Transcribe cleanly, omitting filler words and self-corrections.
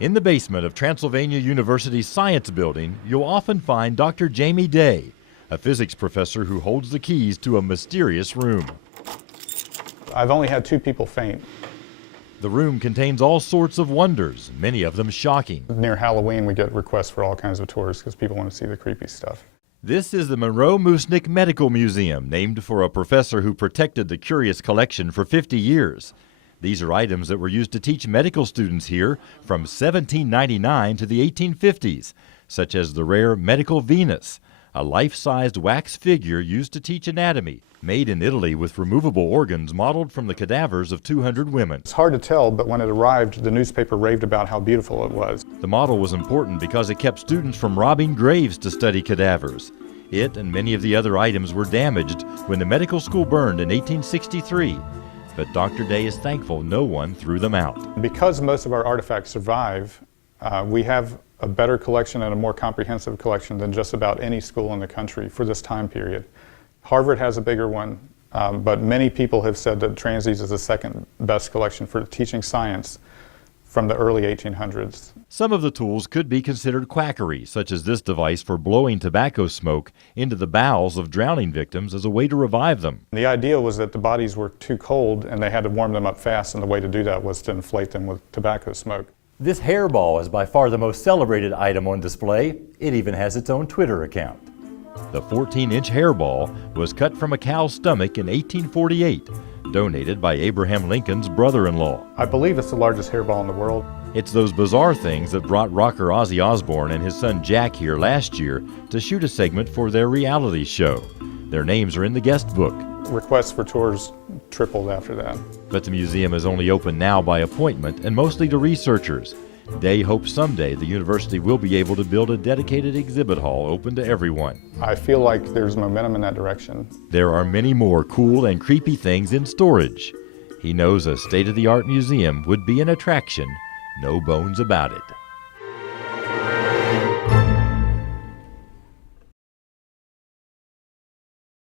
In the basement of Transylvania University's science building, you'll often find Dr. Jamie Day, a physics professor who holds the keys to a mysterious room. I've only had 2 people faint. The room contains all sorts of wonders, many of them shocking. Near Halloween, we get requests for all kinds of tours because people want to see the creepy stuff. This is the Moosnick Medical Museum, named for a professor who protected the curious collection for 50 years. These are items that were used to teach medical students here from 1799 to the 1850s, such as the rare medical Venus, a life-sized wax figure used to teach anatomy, made in Italy with removable organs modeled from the cadavers of 200 women. It's hard to tell, but when it arrived, the newspaper raved about how beautiful it was. The model was important because it kept students from robbing graves to study cadavers. It and many of the other items were damaged when the medical school burned in 1863. But Dr. Day is thankful no one threw them out. Because most of our artifacts survive, we have a better collection and a more comprehensive collection than just about any school in the country for this time period. Harvard has a bigger one, but many people have said that Transies is the second best collection for teaching science from the early 1800s. Some of the tools could be considered quackery, such as this device for blowing tobacco smoke into the bowels of drowning victims as a way to revive them. The idea was that the bodies were too cold and they had to warm them up fast, and the way to do that was to inflate them with tobacco smoke. This hairball is by far the most celebrated item on display. It even has its own Twitter account. The 14-inch hairball was cut from a cow's stomach in 1848, donated by Abraham Lincoln's brother-in-law. I believe it's the largest hairball in the world. It's those bizarre things that brought rocker Ozzy Osbourne and his son Jack here last year to shoot a segment for their reality show. Their names are in the guest book. Requests for tours tripled after that. But the museum is only open now by appointment and mostly to researchers. Day hopes someday the university will be able to build a dedicated exhibit hall open to everyone. I feel like there's momentum in that direction. There are many more cool and creepy things in storage. He knows a state-of-the-art museum would be an attraction, no bones about it.